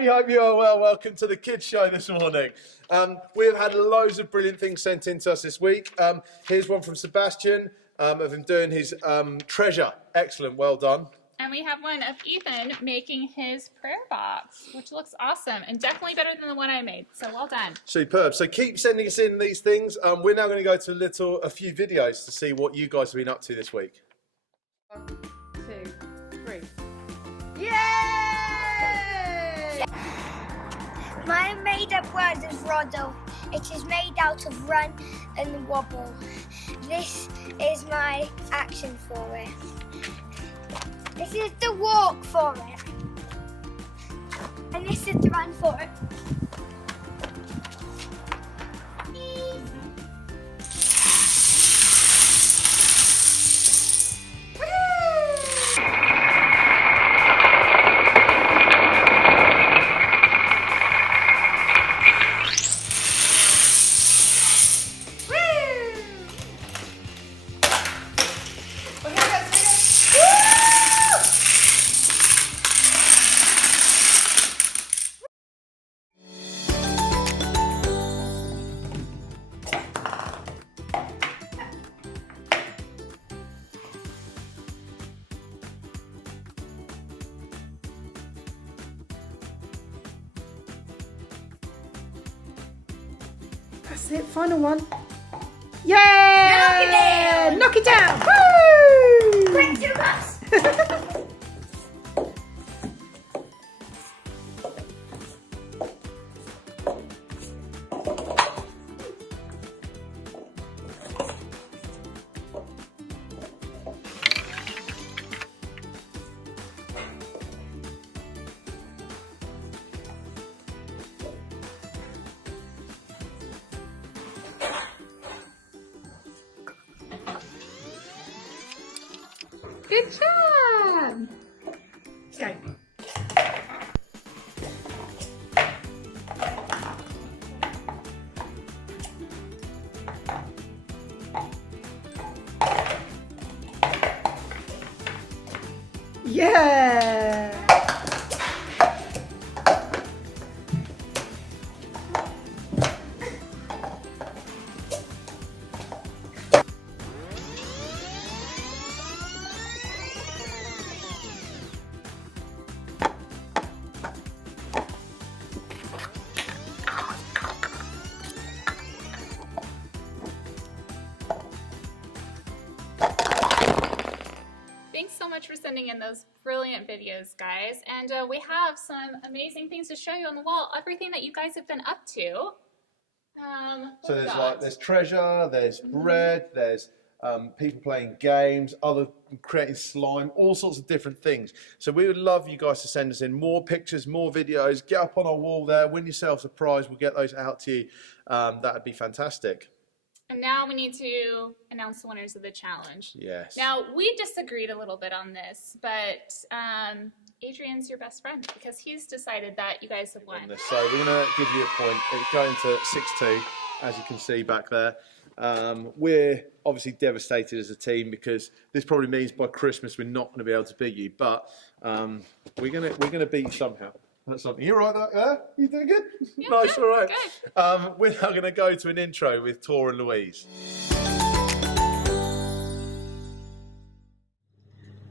we hope you are well. Welcome to the Kids Show this morning. We've had loads of brilliant things sent in to us this week. Here's one from Sebastian of him doing his treasure. Excellent, well done. And we have one of Ethan making his prayer box, which looks awesome and definitely better than the one I made. So well done. Superb. So keep sending us in these things. We're now going to go to a few videos to see what you guys have been up to this week. 1, 2, 3. Yay! My made-up word is Roddle. It is made out of run and wobble. This is my action for it. This is the walk for it. And this is the run for it. That's it, final one. Yeah! Knock it down! Woo! Quick, do us! Good job! Let's go. Yeah! Thanks so much for sending in those brilliant videos, guys. And we have some amazing things to show you on the wall. Everything that you guys have been up to. So there's treasure, there's bread, there's people playing games, other creating slime, all sorts of different things. So we would love you guys to send us in more pictures, more videos. Get up on our wall there, win yourselves a prize. We'll get those out to you. That would be fantastic. And now we need to announce the winners of the challenge. Yes. Now, we disagreed a little bit on this, but Adrian's your best friend because he's decided that you guys have won. So we're going to give you a point. It's going to 6-2, as you can see back there. We're obviously devastated as a team because this probably means by Christmas we're not going to be able to beat you, but we're going to beat you somehow. That's something. You're right there? You doing good? Yeah, nice, good, all right. good. We're now going to go to an intro with Tor and Louise.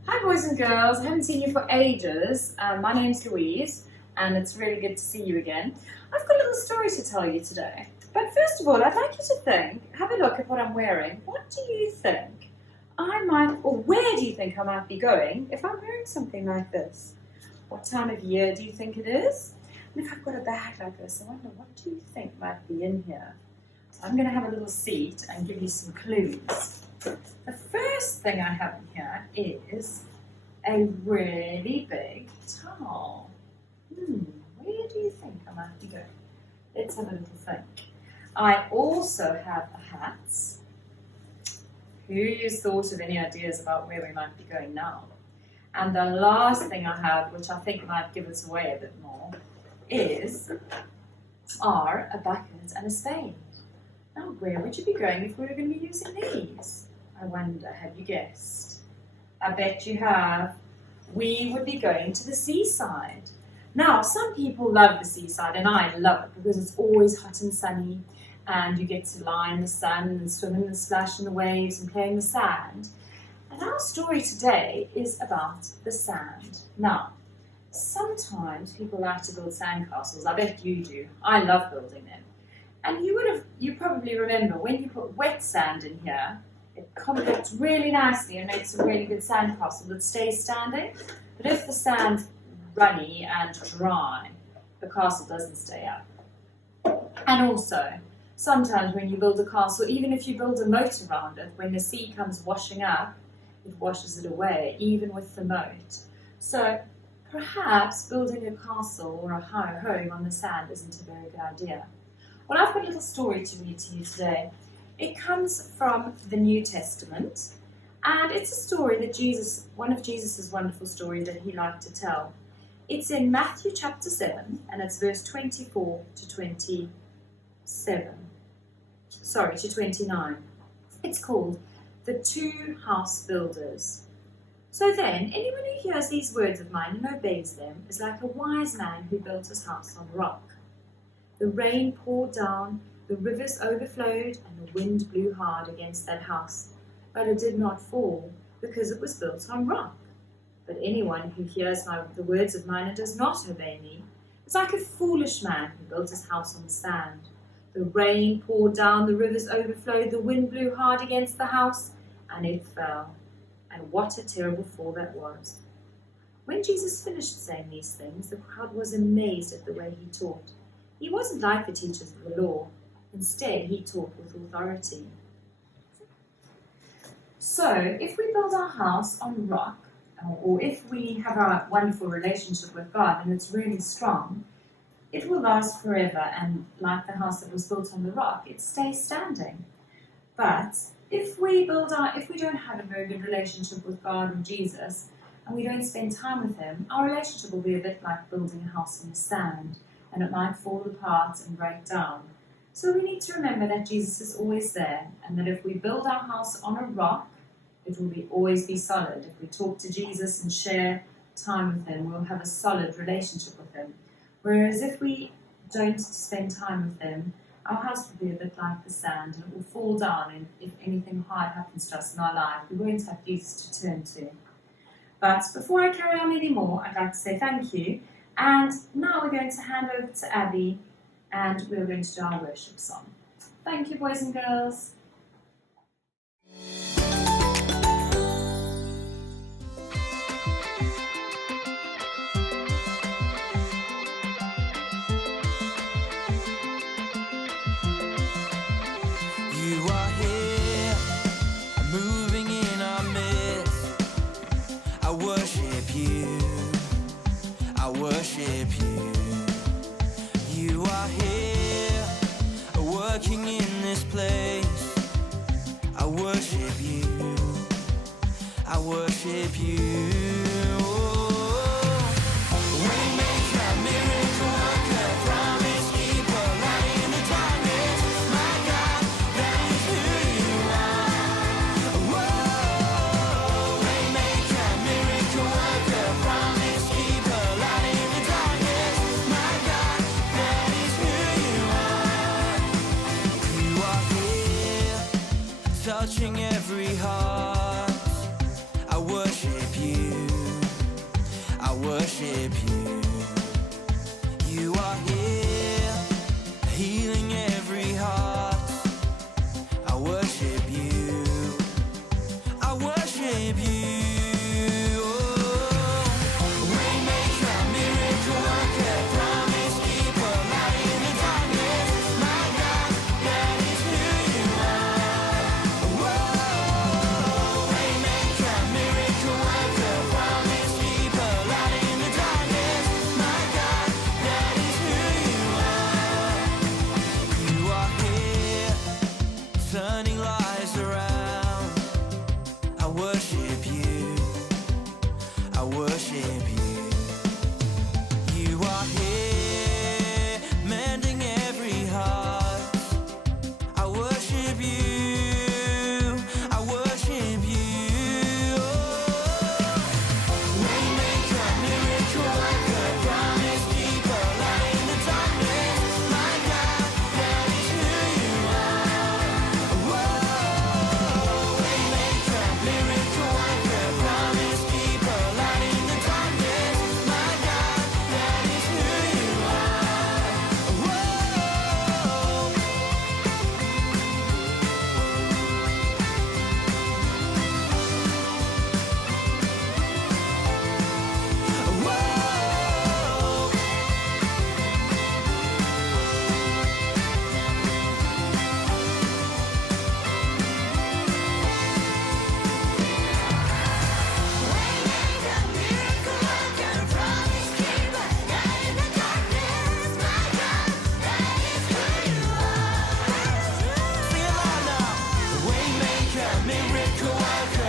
Hi boys and girls, I haven't seen you for ages. My name's Louise and it's really good to see you again. I've got a little story to tell you today. But first of all, I'd like you to have a look at what I'm wearing. What do you think where do you think I might be going if I'm wearing something like this? What time of year do you think it is? And if I've got a bag like this, I wonder what do you think might be in here? So I'm going to have a little seat and give you some clues. The first thing I have in here is a really big towel. Where do you think I might be going? Let's have a little think. I also have a hat. Who's thought of any ideas about where we might be going now? And the last thing I have, which I think might give us away a bit more, are a bucket and a spade. Now, where would you be going if we were going to be using these? I wonder, have you guessed? I bet you have. We would be going to the seaside. Now, some people love the seaside, and I love it because it's always hot and sunny, and you get to lie in the sun and swim in the slush and the waves and play in the sand. And our story today is about the sand. Now, sometimes people like to build sandcastles. I bet you do. I love building them. And you probably remember when you put wet sand in here, it compacts really nicely and makes a really good sandcastle that stays standing. But if the sand's runny and dry, the castle doesn't stay up. And also, sometimes when you build a castle, even if you build a moat around it, when the sea comes washing up, it washes it away, even with the moat. So perhaps building a castle or a home on the sand isn't a very good idea. Well, I've got a little story to read to you today. It comes from the New Testament, and it's a story that one of Jesus' wonderful stories that he liked to tell. It's in Matthew chapter 7, and it's verse 24 to 29. It's called The Two House Builders. So then, anyone who hears these words of mine and obeys them is like a wise man who built his house on rock. The rain poured down, the rivers overflowed, and the wind blew hard against that house. But it did not fall, because it was built on rock. But anyone who hears the words of mine and does not obey me is like a foolish man who built his house on the sand. The rain poured down, the rivers overflowed, the wind blew hard against the house, and it fell. And what a terrible fall that was. When Jesus finished saying these things, the crowd was amazed at the way he taught. He wasn't like the teachers of the law. Instead, he taught with authority. So, if we build our house on rock, or if we have a wonderful relationship with God and it's really strong, it will last forever, and like the house that was built on the rock, it stays standing. But if we don't have a very good relationship with God or Jesus, and we don't spend time with him, our relationship will be a bit like building a house in the sand, and it might fall apart and break down. So we need to remember that Jesus is always there, and that if we build our house on a rock, it will always be solid. If we talk to Jesus and share time with him, we'll have a solid relationship with him. Whereas if we don't spend time with him, our house will be a bit like the sand, and it will fall down, and if anything hard happens to us in our life, we won't have Jesus to turn to. But before I carry on anymore, I'd like to say thank you. And now we're going to hand over to Abby, and we're going to do our worship song. Thank you, boys and girls. You are here, moving in our midst. I worship you, I worship you. You are here, working in this place. I worship you, I worship you. Touching every heart, I worship you, I worship you. You are here, healing every heart, I worship you, I worship you. Turning lives around, I worship you, I worship you. You are here, mending every heart, I worship you, I worship you. Waymaker, miracle worker, promise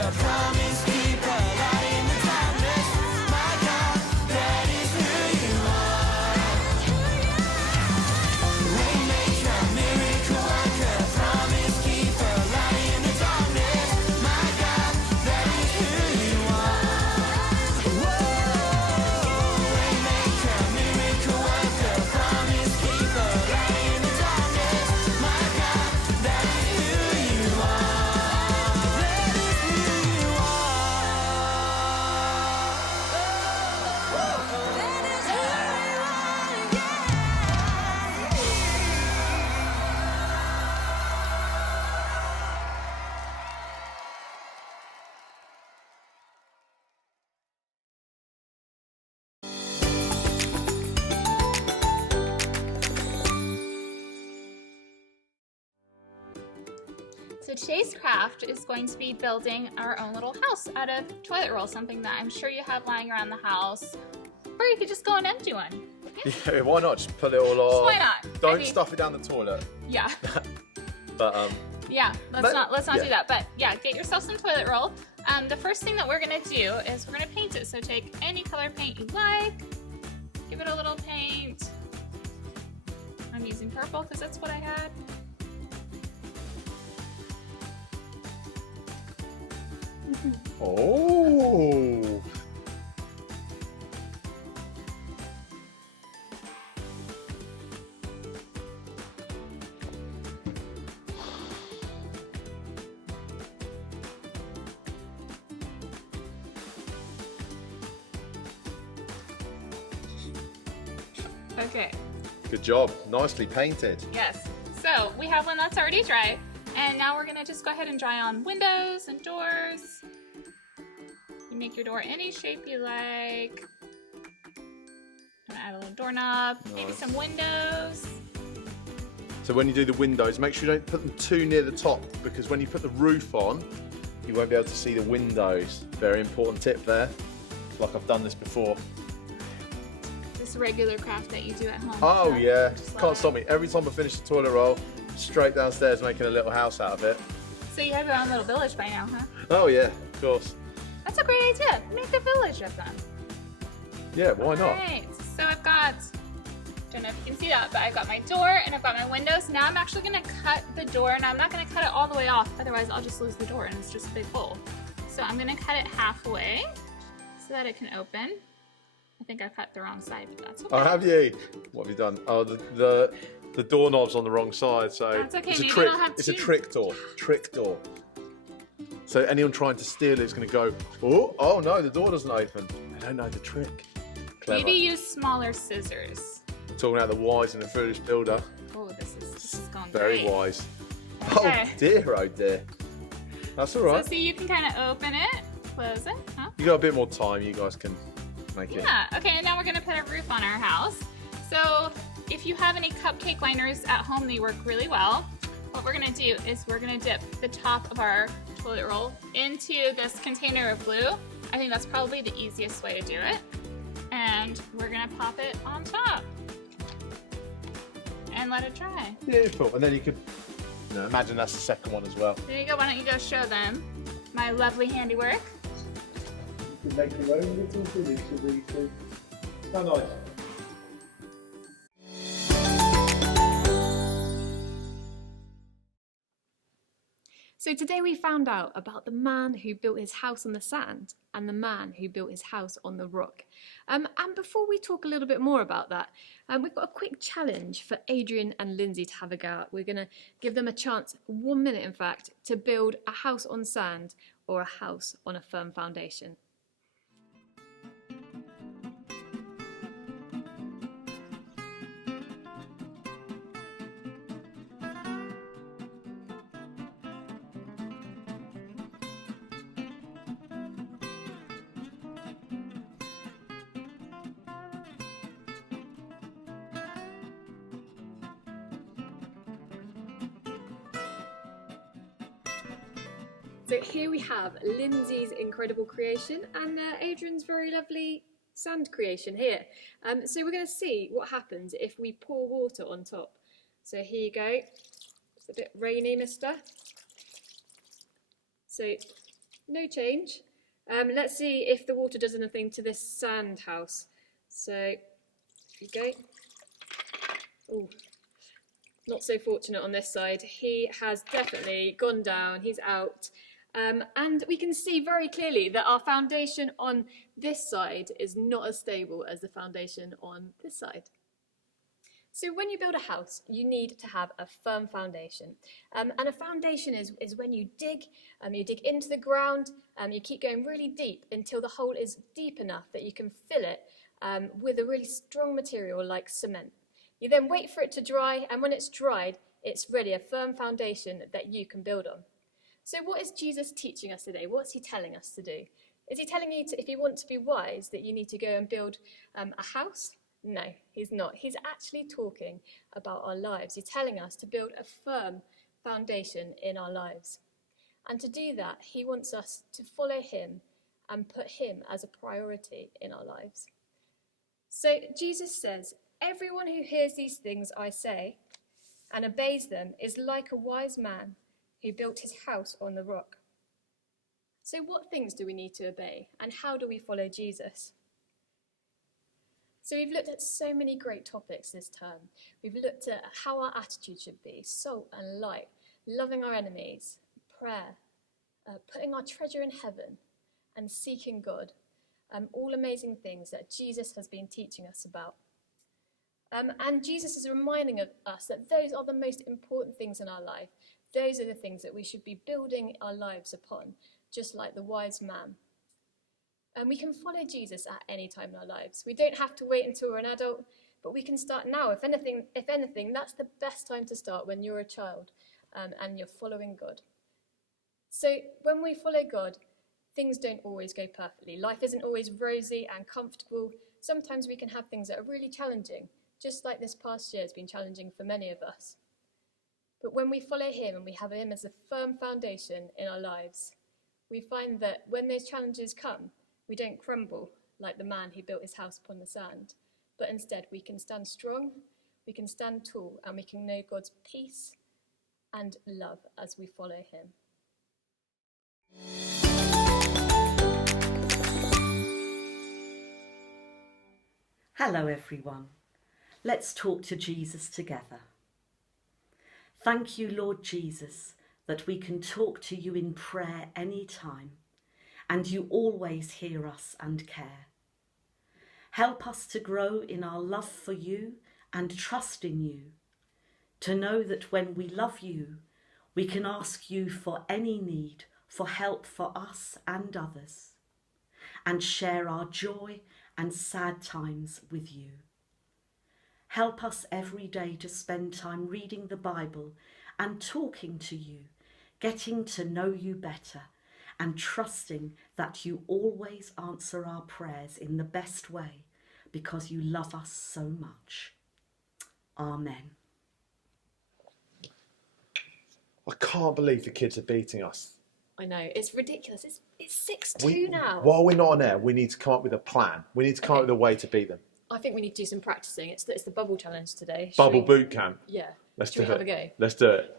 worker, promise keeper, light in the darkness. My God, that is who you are. Waymaker, miracle worker, promise keeper, light in the darkness. My God, that is who you are. Whoa, waymaker, miracle worker, promise keeper, light in the darkness. My God, that is who you are. That is who you are. That is who you are. So today's craft is going to be building our own little house out of toilet roll, something that I'm sure you have lying around the house. Or you could just go and empty one. Yeah, why not? Just pull it all off. Why not? Don't I mean- stuff it down the toilet. Yeah. But Yeah, let's not yeah. do that. But yeah, get yourself some toilet roll. The first thing that we're gonna do is we're gonna paint it. So take any color paint you like, give it a little paint. I'm using purple because that's what I had. oh, Okay, good job. Nicely painted. yes. So we have one that's already dry, and now we're gonna just go ahead and dry on windows and doors. You make your door any shape you like. I'm gonna add a little doorknob, maybe Nice. some windows. So when you do the windows, make sure you don't put them too near the top, because when you put the roof on, you won't be able to see the windows. Very important tip there. Like I've done this before. This regular craft that you do at home. Oh yeah, Just love can't it. stop me. Every time I finish the toilet roll, straight downstairs making a little house out of it. So you have your own little village by now, huh? Oh yeah, of course. That's a great idea. Make a village of them. Yeah, why not? Alright, so I've got, don't know if you can see that, but I've got my door and I've got my windows. Now I'm actually gonna cut the door, and I'm not gonna cut it all the way off, otherwise I'll just lose the door and it's just a big hole. So I'm gonna cut it halfway so that it can open. I think I cut the wrong side, but that's okay. Oh, have you? What have you done? Oh, the doorknob's on the wrong side, so That's okay, it's a maybe trick. I'll have It's a two. trick door. Trick door. So anyone trying to steal it is going to go, oh no, the door doesn't open. They don't know the trick. Clever. Maybe use smaller scissors. Talking about the wise and the foolish builder. Oh, this is going Very great. wise. Okay. Oh dear. That's all right. So see, you can kind of open it, close it, huh? You got a bit more time. You guys can make it. Yeah, okay, and now we're gonna put a roof on our house. So if you have any cupcake liners at home, they work really well. What we're gonna do is we're gonna dip the top of our toilet roll into this container of glue. I think that's probably the easiest way to do it. And we're gonna pop it on top and let it dry. Beautiful. And then you could imagine that's the second one as well. There you go, why don't you go show them my lovely handiwork. You can make your own little village of these two. How nice. So today we found out about the man who built his house on the sand and the man who built his house on the rock. And before we talk a little bit more about that, we've got a quick challenge for Adrian and Lindsay to have a go at. We're going to give them a chance, 1 minute in fact, to build a house on sand or a house on a firm foundation. So here we have Lindsay's incredible creation and Adrian's very lovely sand creation here. So we're going to see what happens if we pour water on top. So here you go. It's a bit rainy, mister. So No change. Let's see if the water does anything to this sand house. So, here you go. Oh, not so fortunate on this side. He has definitely gone down, he's out. And we can see very clearly that our foundation on this side is not as stable as the foundation on this side. So when you build a house, you need to have a firm foundation. And a foundation is when you dig into the ground, you keep going really deep until the hole is deep enough that you can fill it with a really strong material like cement. You then wait for it to dry, and when it's dried, it's really a firm foundation that you can build on. So what is Jesus teaching us today? What's he telling us to do? Is he telling you, if you want to be wise, that you need to go and build a house? No, he's not. He's actually talking about our lives. He's telling us to build a firm foundation in our lives. And to do that, he wants us to follow him and put him as a priority in our lives. So Jesus says, "Everyone who hears these things I say and obeys them is like a wise man who built his house on the rock." So what things do we need to obey, and how do we follow Jesus? So we've looked at so many great topics this term. We've looked at how our attitude should be, salt and light, loving our enemies, prayer, putting our treasure in heaven, and seeking God. All amazing things that Jesus has been teaching us about. And Jesus is reminding us that those are the most important things in our life. Those are the things that we should be building our lives upon, just like the wise man. And we can follow Jesus at any time in our lives. We don't have to wait until we're an adult, but we can start now. If anything, that's the best time to start, when you're a child and you're following God. So when we follow God, things don't always go perfectly. Life isn't always rosy and comfortable. Sometimes we can have things that are really challenging, just like this past year has been challenging for many of us. But when we follow him and we have him as a firm foundation in our lives, we find that when those challenges come, we don't crumble like the man who built his house upon the sand, but instead we can stand strong, we can stand tall, and we can know God's peace and love as we follow him. Hello everyone. Let's talk to Jesus together. Thank you, Lord Jesus, that we can talk to you in prayer anytime, and you always hear us and care. Help us to grow in our love for you and trust in you, to know that when we love you, we can ask you for any need, for help for us and others, and share our joy and sad times with you. Help us every day to spend time reading the Bible and talking to you, getting to know you better, and trusting that you always answer our prayers in the best way because you love us so much. Amen. I can't believe the kids are beating us. I know, it's ridiculous. It's 6-2 now. While we're not on air, we need to come up with a plan. We need to come up with a way to beat them. I think we need to do some practicing. It's the bubble challenge today. Bubble boot camp. Yeah. Let's Should do we have it. a go? Let's do it.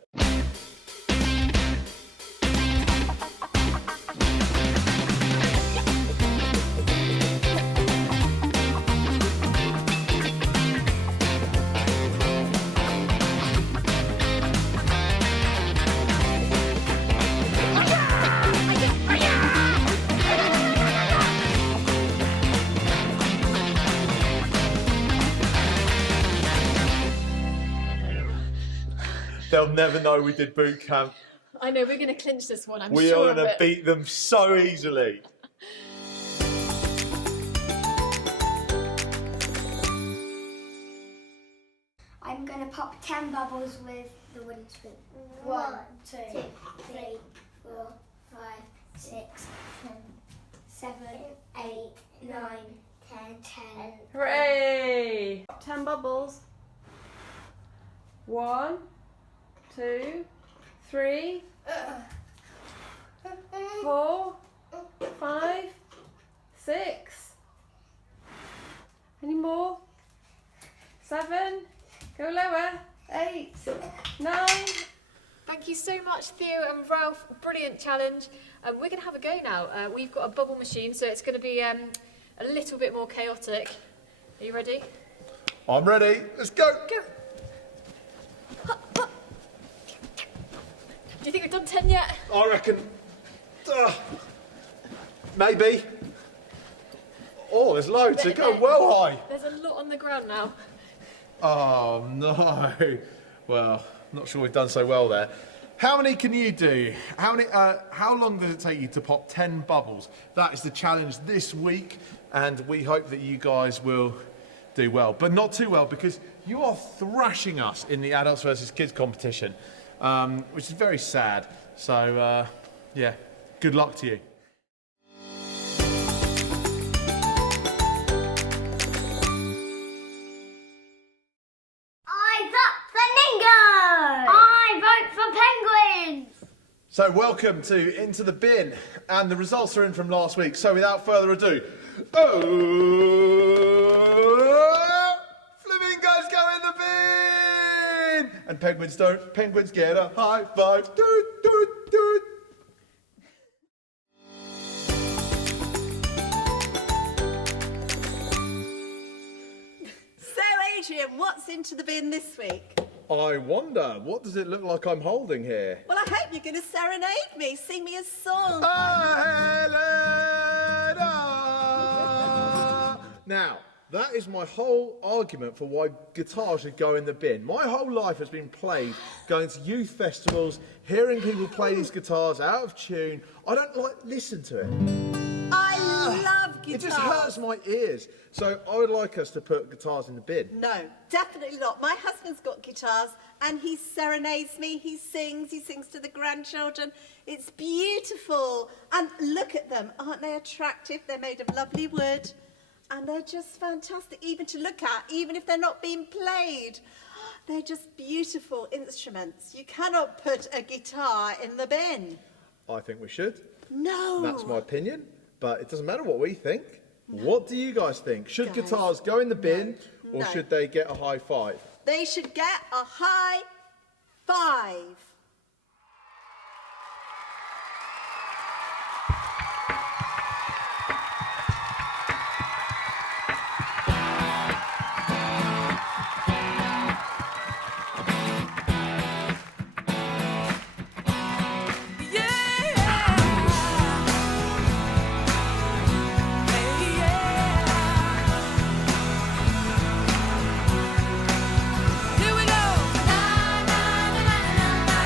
They'll never know we did boot camp. I know, we're going to clinch this one, I'm We sure are of going to it. beat them so easily. I'm going to pop 10 bubbles with the wooden spoon. 1, 2, 3, 4, 5, 6, 7, 8, 9, 10. Hooray! 10 bubbles. 1, 2, 3, 4, 5, 6. Any more? 7. Go lower. 8, 9. Thank you so much much, Theo and Ralph. Brilliant challenge. We're going to have a go now. We've got a bubble machine, so it's going to be a little bit more chaotic. Are you ready? I'm ready. Let's go. Go. Do you think we've done 10 yet? I reckon. Maybe. Oh, there's loads. They're going well high. There's a lot on the ground now. Oh no. Well, not sure we've done so well there. How many can you do? How long does it take you to pop 10 bubbles? That is the challenge this week, and we hope that you guys will do well, but not too well, because you are thrashing us in the adults versus kids competition, which is very sad. So yeah, good luck to you. So welcome to Into the Bin, and the results are in from last week. So without further ado, flamingos go in the bin, and penguins don't. Penguins get a high five. Doot, doot, doot. So Adrian, what's into the bin this week? I wonder, what does it look like I'm holding here? Well, I hope you're going to serenade me, sing me a song. Helena! Now, that is my whole argument for why guitar should go in the bin. My whole life has been played going to youth festivals, hearing people play these guitars out of tune. I don't listen to it. I love guitars. It just hurts my ears. So I would like us to put guitars in the bin. No, definitely not. My husband's got guitars and he serenades me, he sings to the grandchildren. It's beautiful. And look at them, aren't they attractive? They're made of lovely wood and they're just fantastic even to look at, even if they're not being played. They're just beautiful instruments. You cannot put a guitar in the bin. I think we should. No. That's my opinion, but it doesn't matter what we think. No. What do you guys think? Should guitars go in the bin or should they get a high five? They should get a high five. Here we go. Na na na na na na.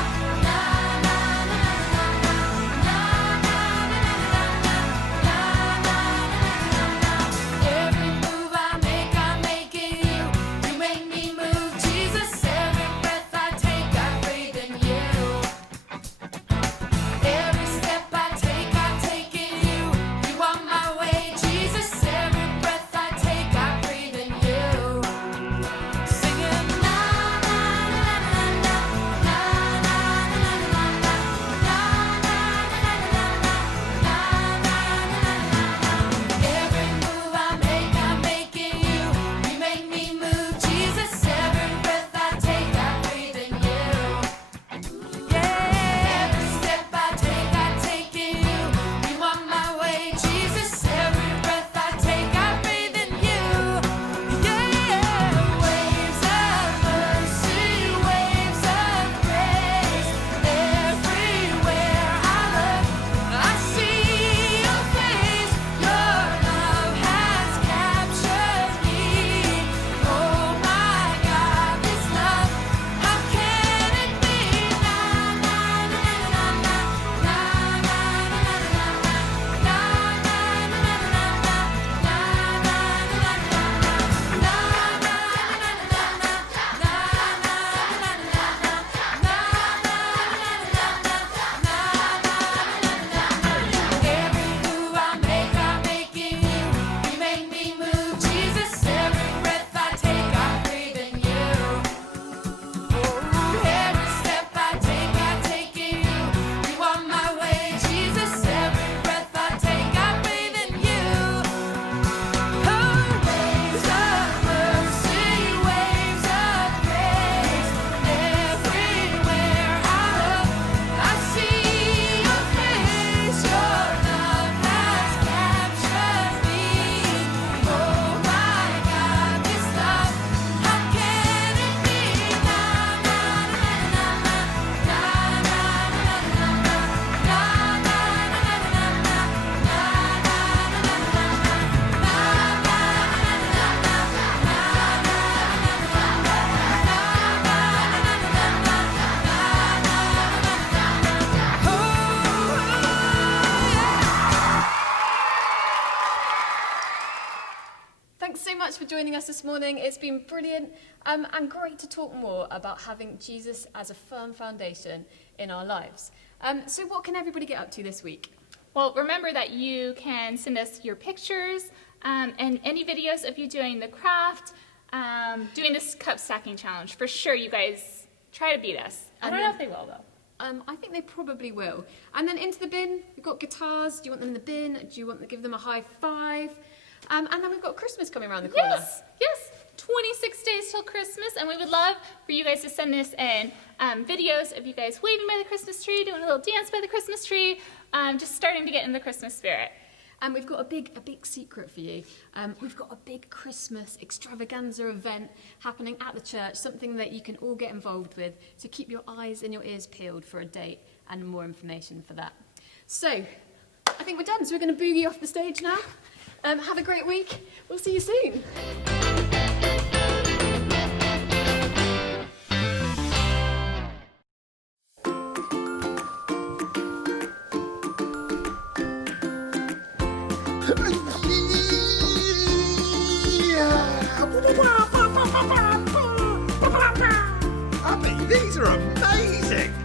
joining us this morning. It's been brilliant and great to talk more about having Jesus as a firm foundation in our lives. So what can everybody get up to this week? Well, remember that you can send us your pictures and any videos of you doing the craft, doing this cup stacking challenge. For sure, you guys try to beat us. I don't know if they will, though. I think they probably will. And then into the bin, we've got guitars. Do you want them in the bin? Do you want to give them a high five? And then we've got Christmas coming around the corner. Yes. 26 days till Christmas, and we would love for you guys to send us in videos of you guys waving by the Christmas tree, doing a little dance by the Christmas tree, just starting to get in the Christmas spirit. And we've got a big secret for you. We've got a big Christmas extravaganza event happening at the church, something that you can all get involved with. So keep your eyes and your ears peeled for a date and more information for that. So, I think we're done. So we're going to boogie off the stage now. Have a great week. We'll see you soon. Abby, these are amazing!